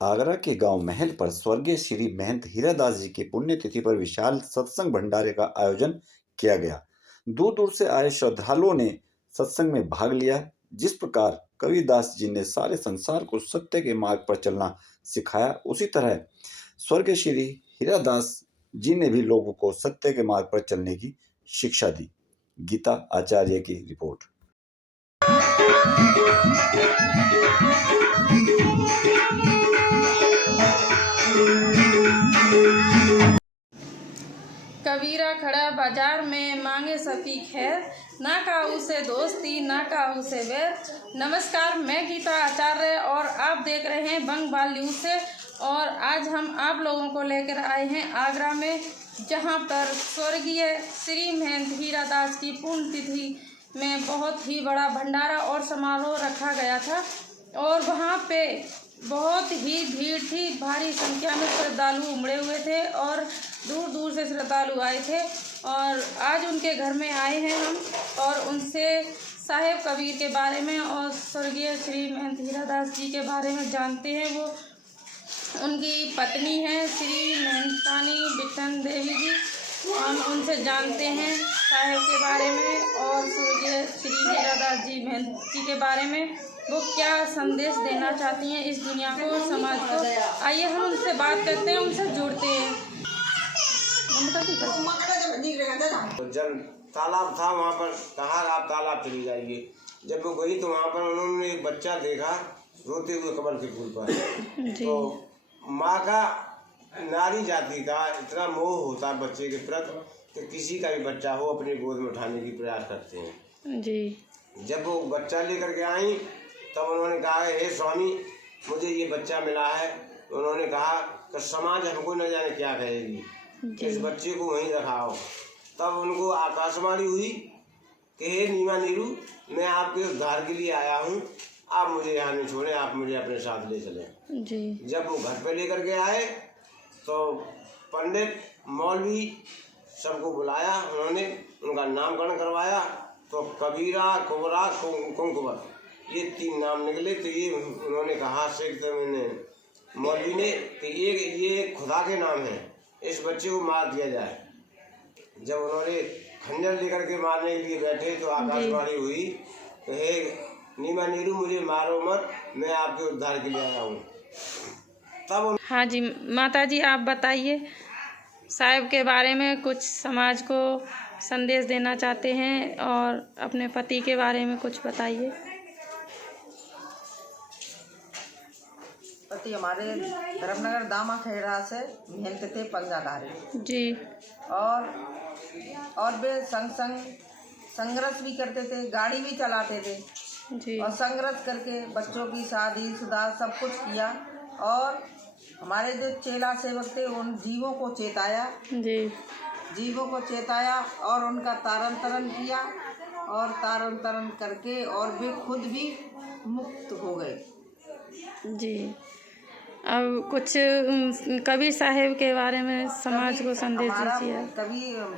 आगरा के गांव महल पर स्वर्गीय श्री महंत हीरादास जी की पुण्यतिथि पर विशाल सत्संग भंडारे का आयोजन किया गया। दूर दूर से आए श्रद्धालुओं ने सत्संग में भाग लिया। जिस प्रकार कबीरदास जी ने सारे संसार को सत्य के मार्ग पर चलना सिखाया, उसी तरह स्वर्गीय श्री हीरादास जी ने भी लोगों को सत्य के मार्ग पर चलने की शिक्षा दी। गीता आचार्य की रिपोर्ट। कबीरा खड़ा बाजार में मांगे सती खैर, ना काहू से दोस्ती ना काहू से वैर। नमस्कार, मैं गीता आचार्य और आप देख रहे हैं बंगबाल न्यूज़ से। और आज हम आप लोगों को लेकर आए हैं आगरा में, जहां पर स्वर्गीय श्री महंत हीरादास की पुण्यतिथि में बहुत ही बड़ा भंडारा और समारोह रखा गया था। और वहां पे बहुत ही भीड़ थी, भारी संख्या में श्रद्धालु उमड़े हुए थे और दूर दूर से श्रद्धालु आए थे। और आज उनके घर में आए हैं हम और उनसे साहेब कबीर के बारे में और स्वर्गीय श्री महंत हीरादास जी के बारे में जानते हैं। वो उनकी पत्नी हैं श्री महंतानी बिठन देवी जी। हम उनसे जानते हैं साहेब के बारे में और स्वर्गीय श्री हीरादास जी महंत जी के बारे में, वो क्या संदेश देना चाहती हैं इस दुनिया को, समाज को। आइए हम उनसे बात करते हैं, उनसे जुड़ते हैं। जब तालाब था वहाँ पर कहा आप तालाब चली जाइए। जब वो गई तो वहाँ पर उन्होंने एक बच्चा देखा रोते हुए कमल के फूल पर। तो माँ का नारी जाति का इतना मोह होता है बच्चे के प्रति कि किसी का भी बच्चा हो अपनी गोद में उठाने की प्रयास करते हैं जी। जब वो बच्चा लेकर के आई तब उन्होंने कहा, हे स्वामी मुझे ये बच्चा मिला है। तो उन्होंने कहा कि समाज हमको न जाने क्या कहेगी, इस बच्चे को वहीं रखाओ। तब उनको आकाशवाणी हुई कि हे नीमा नीरू, मैं आपके उद्धार के लिए आया हूँ, आप मुझे यहाँ नहीं छोड़ें, आप मुझे अपने साथ ले चलें जी। जब वो घर पे लेकर के आए तो पंडित मौलवी सबको बुलाया, उन्होंने उनका नामकरण करवाया। तो कबीरा कुबरा कुंकुबर ये 3 नाम निकले। तो ये उन्होंने कहा शेख मौलवी ने कि ये खुदा के नाम है, इस बच्चे को मार दिया जाए। जब उन्होंने खंजर लेकर के मारने के लिए बैठे तो आकाशवाणी हुई कि हे नीमा नीरू, मुझे मारो मत, मैं आपके उद्धार के लिए आया हूँ। तब हाँ जी माता जी, आप बताइए साहेब के बारे में, कुछ समाज को संदेश देना चाहते हैं और अपने पति के बारे में कुछ बताइए। पति हमारे धर्मनगर दामा खेड़ा से महंत थे पंजाधारी जी। और वे संघर्ष भी करते थे, गाड़ी भी चलाते थे जी। और संघर्ष करके बच्चों की शादी शुदा सब कुछ किया। और हमारे जो चेला सेवक थे उन जीवों को चेताया जी। जीवों को चेताया और उनका तारण तरण किया और तारण तरण करके और वे खुद भी मुक्त हो गए जी। अब कुछ कबीर साहेब के बारे में समाज को संदेश दीजिए।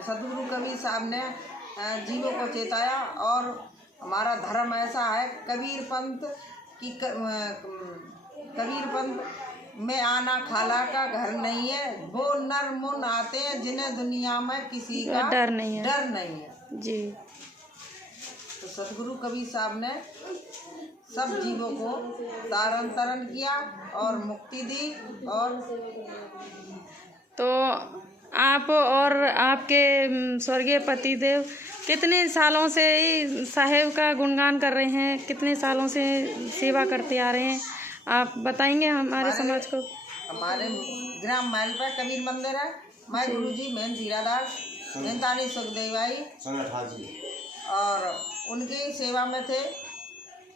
सदगुरु कबीर साहब ने जीवों को चेताया और हमारा धर्म ऐसा है कबीर पंथ की कबीर पंथ में आना खाला का घर नहीं है, वो नर मुन आते हैं जिन्हें दुनिया में किसी का डर नहीं है जी। तो सदगुरु कबीर साहब ने सब जीवों को तारण तरण किया और मुक्ति दी। और तो आप और आपके स्वर्गीय पतिदेव कितने सालों से साहेब का गुणगान कर रहे हैं, कितने सालों से सेवा करते आ रहे हैं, आप बताएंगे हमारे समाज को। हमारे ग्राम महल पर कबीर मंदिर है। मैं गुरुजी महंत हीरादास महंतानी सुखदेवाई और उनकी सेवा में थे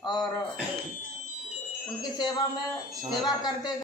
और उनकी सेवा में सेवा करते